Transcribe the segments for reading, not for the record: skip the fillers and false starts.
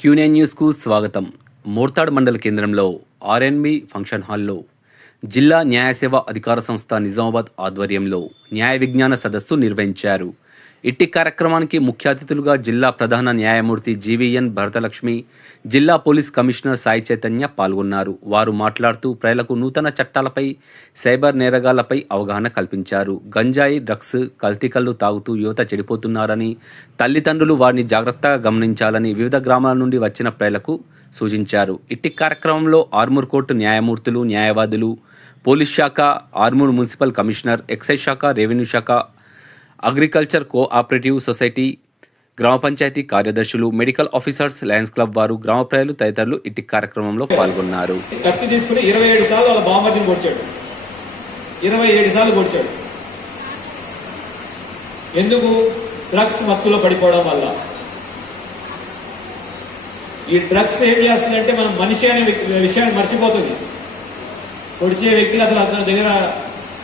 Quinine న్యూస్కు స్వాగతం. మోర్తాడ్ మండల కేంద్రంలో ఆర్ఎన్బి ఫంక్షన్ హాల్లో జిల్లా న్యాయ సేవా అధికార సంస్థ నిజామాబాద్ ఆధ్వర్యంలో న్యాయ విజ్ఞాన సదస్సు నిర్వహించారు. ఇట్టి కార్యక్రమానికి ముఖ్య అతిథులుగా జిల్లా ప్రధాన న్యాయమూర్తి జీవీఎన్ భరతలక్ష్మి, జిల్లా పోలీస్ కమిషనర్ సాయి చైతన్య పాల్గొన్నారు. వారు మాట్లాడుతూ ప్రజలకు నూతన చట్టాలపై, సైబర్ నేరగాళ్లపై అవగాహన కల్పించారు. గంజాయి, డ్రగ్స్, కల్తీ కళ్ళు తాగుతూ యువత చెడిపోతున్నారని, తల్లిదండ్రులు వారిని జాగ్రత్తగా గమనించాలని వివిధ గ్రామాల నుండి వచ్చిన ప్రజలకు సూచించారు. ఇట్టి కార్యక్రమంలో ఆర్మూర్ కోర్టు న్యాయమూర్తులు, న్యాయవాదులు, పోలీస్ శాఖ, ఆర్మూర్ మున్సిపల్ కమిషనర్, ఎక్సైజ్ శాఖ, రెవెన్యూ శాఖ, అగ్రికల్చర్ కోఆపరేటివ్ సొసైటీ, గ్రామ పంచాయతీ కార్యదర్శులు, మెడికల్ ఆఫీసర్స్, లయన్స్ క్లబ్ వారు, గ్రామ ప్రజలు తదితరులు ఇట్టి కార్యక్రమంలో పాల్గొన్నారు. కత్తి తీసుకుని 27 సార్లు వాళ్ళ బామ్మర్దిని కొట్టాడు. 27 సార్లు కొట్టాడు. ఎందుకు? డ్రగ్స్ మత్తులో పడిపోవడం వల్ల. ఈ డ్రగ్స్ ఏం చేస్తుందంటే మనం మనిషి అనే విషయాన్ని మర్చిపోతుంది. పొడిచే వ్యక్తికి అసలు అతని దగ్గర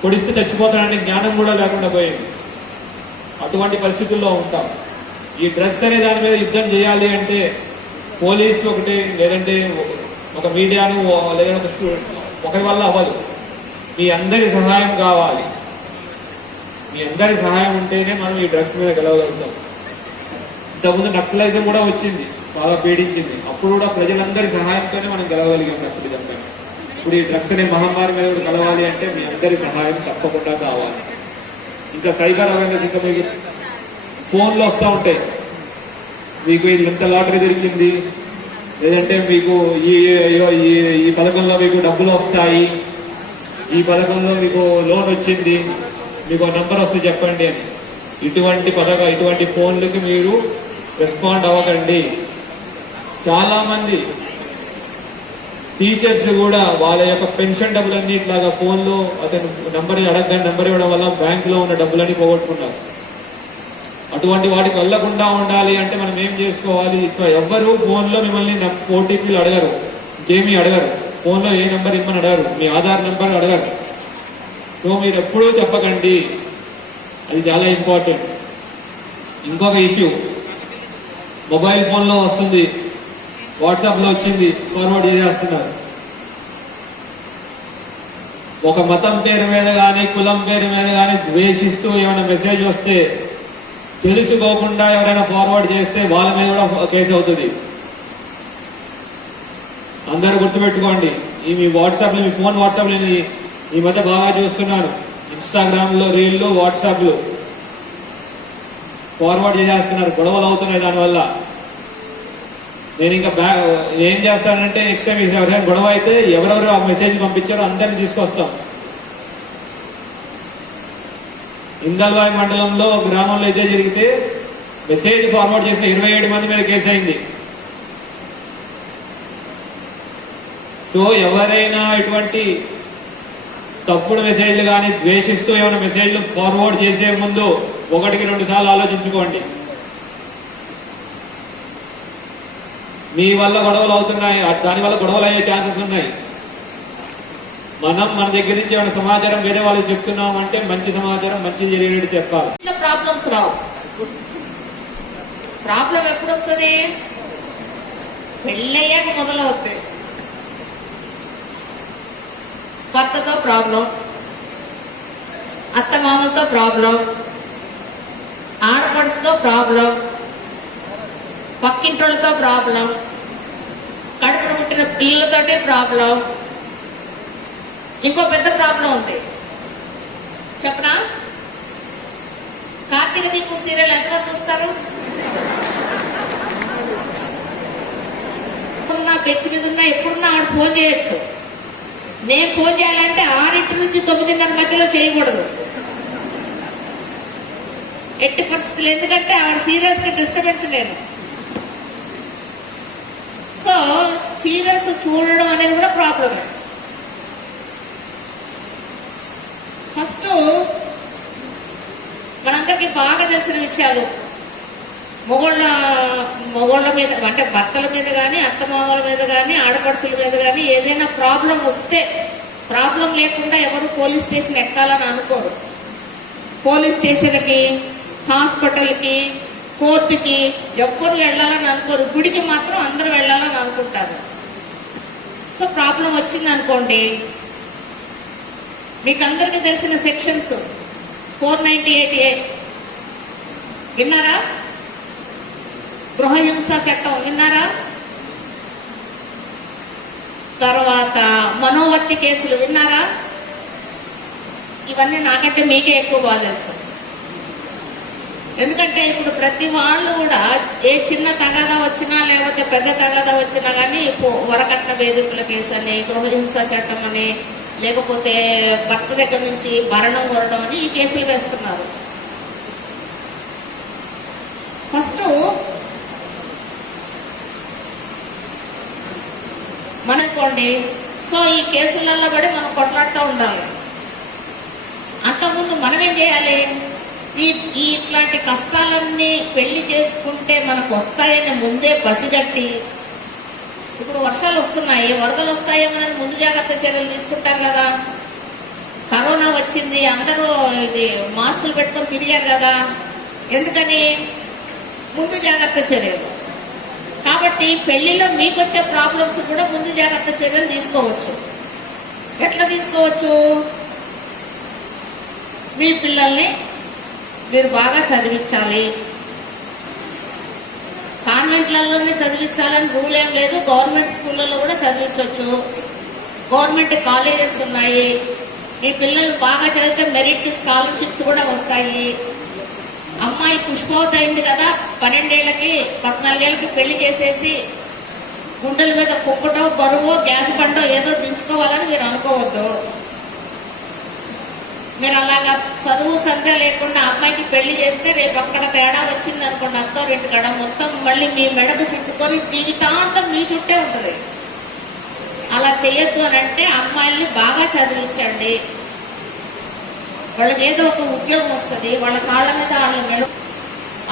పొడిస్తే చచ్చిపోతాడనే జ్ఞానం కూడా లేకుండా పోయింది. అటువంటి పరిస్థితుల్లో ఉంటాం. ఈ డ్రగ్స్ అనే దాని మీద యుద్ధం చేయాలి అంటే పోలీసు ఒకటి, లేదంటే ఒక మీడియాను, లేదంటే ఒకరి వల్ల అవ్వదు. మీ అందరి సహాయం కావాలి. మీ అందరి సహాయం ఉంటేనే మనం ఈ డ్రగ్స్ మీద గెలవగలుగుతాం. ఇంతకుముందు నక్సలైజం కూడా వచ్చింది, బాగా పీడించింది. అప్పుడు కూడా ప్రజలందరి సహాయంతోనే మనం గెలవగలిగాం నక్సలిజం పైన. ఇప్పుడు ఈ డ్రగ్స్ అనే మహమ్మారి మీద కూడా గెలవాలి అంటే మీ అందరి సహాయం తప్పకుండా కావాలి. ఇంకా సైబర్ అవేర్నెస్, ఇంకా మీకు ఫోన్లో వస్తూ ఉంటాయి, మీకు ఇంత లాటరీ దొరికింది, లేదంటే మీకు ఈ పథకంలో మీకు డబ్బులు వస్తాయి, ఈ పథకంలో మీకు లోన్ వచ్చింది, మీకు నంబర్ వస్తే చెప్పండి అని. ఇటువంటి ఫోన్లకి మీరు రెస్పాండ్ అవ్వకండి. చాలామంది టీచర్స్ కూడా వాళ్ళ యొక్క పెన్షన్ డబ్బులన్నీ ఇట్లాగా ఫోన్లో అతను నంబర్ అడగని నంబర్ ఇవ్వడం వల్ల బ్యాంకులో ఉన్న డబ్బులన్నీ పోగొట్టుకున్నారు. అటువంటి వాటికి వెళ్లకుండా ఉండాలి అంటే మనం ఏం చేసుకోవాలి? ఎవ్వరు ఫోన్లో మిమ్మల్ని ఓటీపీలు అడగరు, ఇంకేమీ అడగరు. ఫోన్లో ఏ నెంబర్ ఇమ్మని అడగరు, మీ ఆధార్ నెంబర్ అడగరు. సో మీరు ఎప్పుడూ చెప్పకండి, అది చాలా ఇంపార్టెంట్. ఇంకొక ఇష్యూ, మొబైల్ ఫోన్లో వస్తుంది, వాట్సాప్లో వచ్చింది, ఫార్వర్డ్ చేసేస్తున్నారు. ఒక మతం పేరు మీద కానీ, కులం పేరు మీద కానీ ద్వేషిస్తూ ఏమైనా మెసేజ్ వస్తే తెలుసుకోకుండా ఎవరైనా ఫార్వర్డ్ చేస్తే వాళ్ళ మీద కూడా కేసు అవుతుంది. అందరూ గుర్తుపెట్టుకోండి. మీ వాట్సాప్లో, మీ ఫోన్ వాట్సాప్లో ఈ మధ్య బాగా చూస్తున్నాను, ఇన్స్టాగ్రామ్లో రీల్లు, వాట్సాప్లు ఫార్వర్డ్ చేసేస్తున్నారు. గొడవలు అవుతున్నాయి దానివల్ల. నేను ఇంకా ఏం చేస్తానంటే నెక్స్ట్ టైం ఎవరైనా గొడవ అయితే ఎవరెవరు ఆ మెసేజ్ పంపించారో అందరినీ తీసుకొస్తాం. ఇందల్వాయి మండలంలో గ్రామంలో ఇదే జరిగితే మెసేజ్ ఫార్వర్డ్ చేసిన 27 మంది మీద కేసు అయింది. సో ఎవరైనా ఇటువంటి తప్పుడు మెసేజ్లు కానీ ద్వేషిస్తూ ఏమైనా మెసేజ్లు ఫార్వర్డ్ చేసే ముందు 1-2 సార్లు ఆలోచించుకోండి. మీ వల్ల గొడవలు అవుతున్నాయి, దానివల్ల గొడవలు అయ్యే ఛాన్సెస్ ఉన్నాయి. మనం మన దగ్గర నుంచి ఏమైనా సమాచారం వేరే వాళ్ళకి చెప్తున్నాం అంటే మంచి సమాచారం, మంచి జరిగినట్టు చెప్పాలి. ప్రాబ్లమ్స్ రావు. ప్రాబ్లం ఎప్పుడు వస్తుంది? పెళ్ళయ్యాక మొదలవుతాయి. భర్తతో ప్రాబ్లం, అత్త మామలతో ప్రాబ్లం, ఆడపడుచుతో ప్రాబ్లం, పక్కింటోళ్ళతో ప్రాబ్లం, కడుపున పుట్టిన పిల్లలతోటే ప్రాబ్లం. ఇంకో పెద్ద ప్రాబ్లం ఉంది, చెప్పనా? కార్తీక దీపం సీరియల్ ఎంతమంది చూస్తారు? బెచ్ మీద ఉన్నా ఎప్పుడున్నా ఆడు ఫోన్ చేయొచ్చు. నేను ఫోన్ చేయాలంటే 6 నుంచి 9 మధ్యలో చేయకూడదు ఎట్టి పరిస్థితులు. ఎందుకంటే ఆవిడ సీరియల్స్ కి డిస్టర్బెన్స్ నేను. సో సీరియల్స్ చూడడం అనేది కూడా ప్రాబ్లమే. ఫస్ట్ మనందరికీ బాగా తెలిసిన విషయాలు, మొగోళ్ళ మీద అంటే భర్తల మీద కానీ, అత్తమామల మీద కానీ, ఆడపడుచుల మీద కానీ ఏదైనా ప్రాబ్లం వస్తే, ప్రాబ్లం లేకుండా ఎవరు పోలీస్ స్టేషన్ ఎక్కాలని అనుకోరు. పోలీస్ స్టేషన్కి, హాస్పిటల్కి, కోర్టుకి ఎవ్వరు వెళ్ళాలని అనుకోరు, గుడికి మాత్రం అందరూ వెళ్ళాలని అనుకుంటారు. సో ప్రాబ్లం వచ్చింది అనుకోండి, మీకు అందరికీ తెలిసిన సెక్షన్స్ 498A విన్నారా? గృహహింస చట్టం విన్నారా? తర్వాత మనోవర్తి కేసులు విన్నారా? ఇవన్నీ నాకంటే మీకే ఎక్కువ బాగా తెలుసు. ఎందుకంటే ఇప్పుడు ప్రతి వాళ్ళు కూడా ఏ చిన్న తగాదా వచ్చినా లేకపోతే పెద్ద తగాదా వచ్చినా కానీ వరకట్న వేధింపుల కేసు అని, గృహహింస చట్టం అని, లేకపోతే భర్త దగ్గర నుంచి భరణం కోరడం అని ఈ కేసులు వేస్తున్నారు. ఫస్ట్ మనకోండి, సో ఈ కేసులలో పడి మనం కొట్లాడుతూ ఉండాలి. అంతకుముందు మనం ఏం చేయాలి? ఈ ఇట్లాంటి కష్టాలన్నీ పెళ్లి చేసుకుంటే మనకు వస్తాయని ముందే పసిగట్టి, ఇప్పుడు వర్షాలు వస్తున్నాయి, వరదలు వస్తాయేమోనని ముందు జాగ్రత్త చర్యలు తీసుకుంటారు కదా. కరోనా వచ్చింది, అందరూ ఇది మాస్కులు పెట్టుకొని తిరిగారు కదా. ఎందుకని? ముందు జాగ్రత్త చర్యలు. కాబట్టి పెళ్లిలో మీకు వచ్చే ప్రాబ్లమ్స్ కూడా ముందు జాగ్రత్త చర్యలు తీసుకోవచ్చు. ఎట్లా తీసుకోవచ్చు? మీ పిల్లల్ని మీరు బాగా చదివించాలి. కాన్వెంట్లలోనే చదివించాలని రూల్ ఏం లేదు, గవర్నమెంట్ స్కూళ్ళలో కూడా చదివించవచ్చు. గవర్నమెంట్ కాలేజెస్ ఉన్నాయి. మీ పిల్లలు బాగా చదివితే మెరిట్ స్కాలర్షిప్స్ కూడా వస్తాయి. అమ్మాయి పుష్పవతి అయింది కదా, 12 ఏళ్ళకి 14 ఏళ్ళకి పెళ్లి చేసేసి గుండెల మీద కుక్కటో బరువో గ్యాస్ బండో ఏదో దించుకోవాలని మీరు అనుకోవద్దు. మీరు అలాగా చదువు సంధ్య లేకుండా అమ్మాయికి పెళ్లి చేస్తే రేపు అక్కడ తేడా వచ్చింది అనుకోండి, అత్తారింటి కడ మొత్తం మళ్ళీ మీ మెడకు చుట్టుకొని జీవితాంతం మీ చుట్టే ఉంటుంది. అలా చేయొద్దు అని అంటే అమ్మాయిల్ని బాగా చదివించండి. వాళ్ళకి ఏదో ఒక ఉద్యోగం వస్తుంది, వాళ్ళ కాళ్ళ మీద వాళ్ళు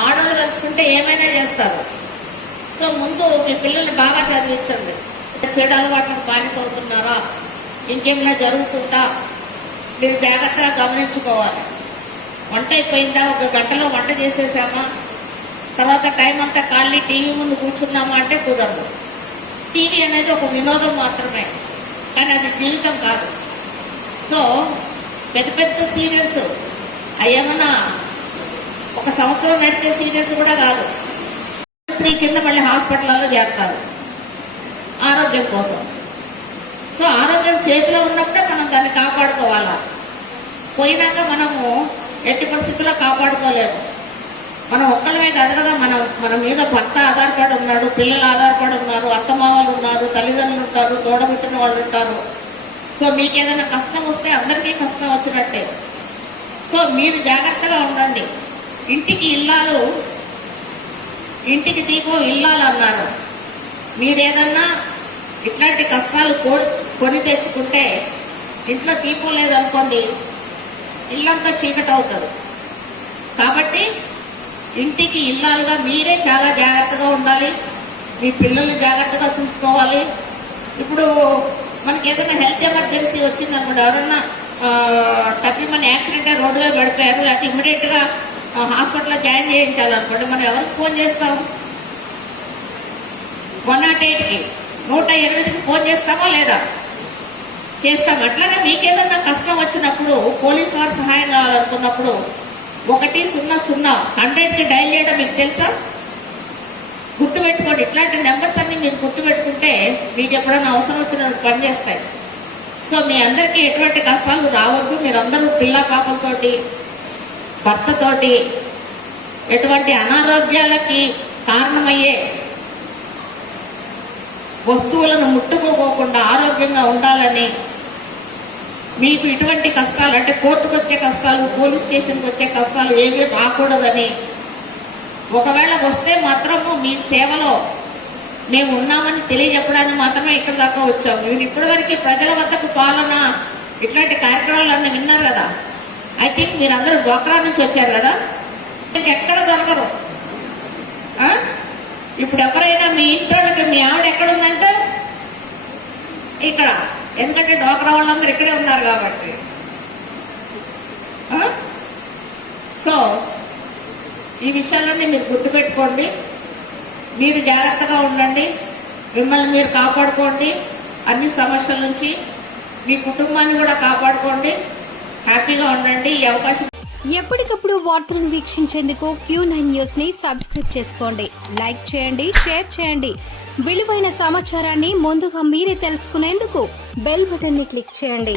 ఆడవాళ్ళు తలుచుకుంటే ఏమైనా చేస్తారు. సో ముందు మీ పిల్లల్ని బాగా చదివించండి. చెడు అలవాట్లకు బానిస అవుతున్నారా, ఇంకేమైనా జరుగుతుందా, మీరు జాగ్రత్తగా గమనించుకోవాలి. వంట అయిపోయిందా, 1 గంటలో వంట చేసేసామా, తర్వాత టైం అంతా ఖాళీ టీవీ ముందు కూర్చున్నామా అంటే కుదరదు. టీవీ అనేది ఒక వినోదం మాత్రమే, కానీ అది జీవితం కాదు. సో పెద్ద పెద్ద సీరియల్స్ అవేమన్నా 1 సంవత్సరం నడిచే సీరియల్స్ కూడా కాదు. స్త్రీ కింద మళ్ళీ హాస్పిటల్లో చేస్తారు ఆరోగ్యం కోసం. సో ఆరోగ్యం చేతిలో ఉన్నప్పుడే మనం దాన్ని కాపాడుకోవాలా. పోయినాక మనము ఎట్టి పరిస్థితుల్లో కాపాడుకోలేదు. మనం ఒక్కళ్ళమే కాదు కదా, మన మీద భర్త ఆధారపడి ఉన్నాడు, పిల్లలు ఆధారపడి ఉన్నారు, అత్తమామలు ఉన్నారు, తల్లిదండ్రులు ఉంటారు, తోడబుట్టిన వాళ్ళు ఉంటారు. సో మీకు ఏదైనా కష్టం వస్తే అందరికీ కష్టం వచ్చినట్టే. సో మీరు జాగ్రత్తగా ఉండండి. ఇంటికి ఇల్లాలు, ఇంటికి దీపం ఇల్లాలు అన్నారు. మీరేదన్నా ఇట్లాంటి కష్టాలు కొని తెచ్చుకుంటే ఇంట్లో దీపం లేదనుకోండి, ఇల్లంతా చీకటి అవుతుంది. కాబట్టి ఇంటికి ఇల్లాలుగా మీరే చాలా జాగ్రత్తగా ఉండాలి. మీ పిల్లల్ని జాగ్రత్తగా చూసుకోవాలి. ఇప్పుడు మనకి ఏదైనా హెల్త్ ఎమర్జెన్సీ వచ్చిందనుకోండి, ఎవరన్నా టక్కిమని యాక్సిడెంట్ రోడ్డు మీద పడిపోయారు, లేకపోతే ఇమ్మీడియట్గా హాస్పిటల్లో జాయిన్ చేయించాలనుకోండి, మనం ఎవరికి ఫోన్ చేస్తాం? 108కి 108కి ఫోన్ చేస్తామా లేదా? చేస్తాం. అట్లాగే మీకేదన్నా కష్టం వచ్చినప్పుడు, పోలీసు వారు సహాయం కావాలనుకున్నప్పుడు 100కి డైల్ చేయడం మీకు తెలుసా? గుర్తుపెట్టుకోండి. ఇట్లాంటి నెంబర్స్ అన్ని మీరు గుర్తుపెట్టుకుంటే మీకు ఎప్పుడైనా అవసరం వచ్చినప్పుడు పనిచేస్తాయి. సో మీ అందరికీ ఎటువంటి కష్టాలు రావద్దు. మీరందరూ పిల్ల పాపలతోటి, భర్తతోటి ఎటువంటి అనారోగ్యాలకి కారణమయ్యే వస్తువులను ముట్టుకోకుండా ఆరోగ్యంగా ఉండాలని, మీకు ఇటువంటి కష్టాలు అంటే కోర్టుకు వచ్చే కష్టాలు, పోలీస్ స్టేషన్కి వచ్చే కష్టాలు ఏమీ రాకూడదని, ఒకవేళ వస్తే మాత్రము మీ సేవలో మేము ఉన్నామని తెలియజెప్పడానికి మాత్రమే ఇక్కడ దాకా వచ్చాము. మీరు ఇప్పటివరకు ప్రజల వద్దకు పాలన ఇట్లాంటి కార్యక్రమాలన్నీ విన్నారు కదా. ఐ థింక్ మీరందరూ డ్వాక్రా నుంచి వచ్చారు కదా, ఎక్కడ దొరకరు. ఇప్పుడు ఎవరైనా మీ ఇంట్లోకి మీ ఆవిడ ఎక్కడుందంటే ఇక్కడ, ఎందుకంటే డ్వాక్రా వాళ్ళందరూ ఇక్కడే ఉన్నారు కాబట్టి. సో ఈ విషయాలన్నీ మీరు గుర్తుపెట్టుకోండి. మీరు జాగ్రత్తగా ఉండండి, మిమ్మల్ని మీరు కాపాడుకోండి, అన్ని సమస్యల నుంచి మీ కుటుంబాన్ని కూడా కాపాడుకోండి, హ్యాపీగా ఉండండి. ఈ అవకాశం ఎప్పటికప్పుడు వార్తలను వీక్షించేందుకు Q9 న్యూస్ ని సబ్స్క్రైబ్ చేసుకోండి, లైక్ చేయండి, షేర్ చేయండి. విలువైన సమాచారాన్ని ముందుగా మీరే తెలుసుకునేందుకు బెల్ బటన్ ని క్లిక్ చేయండి.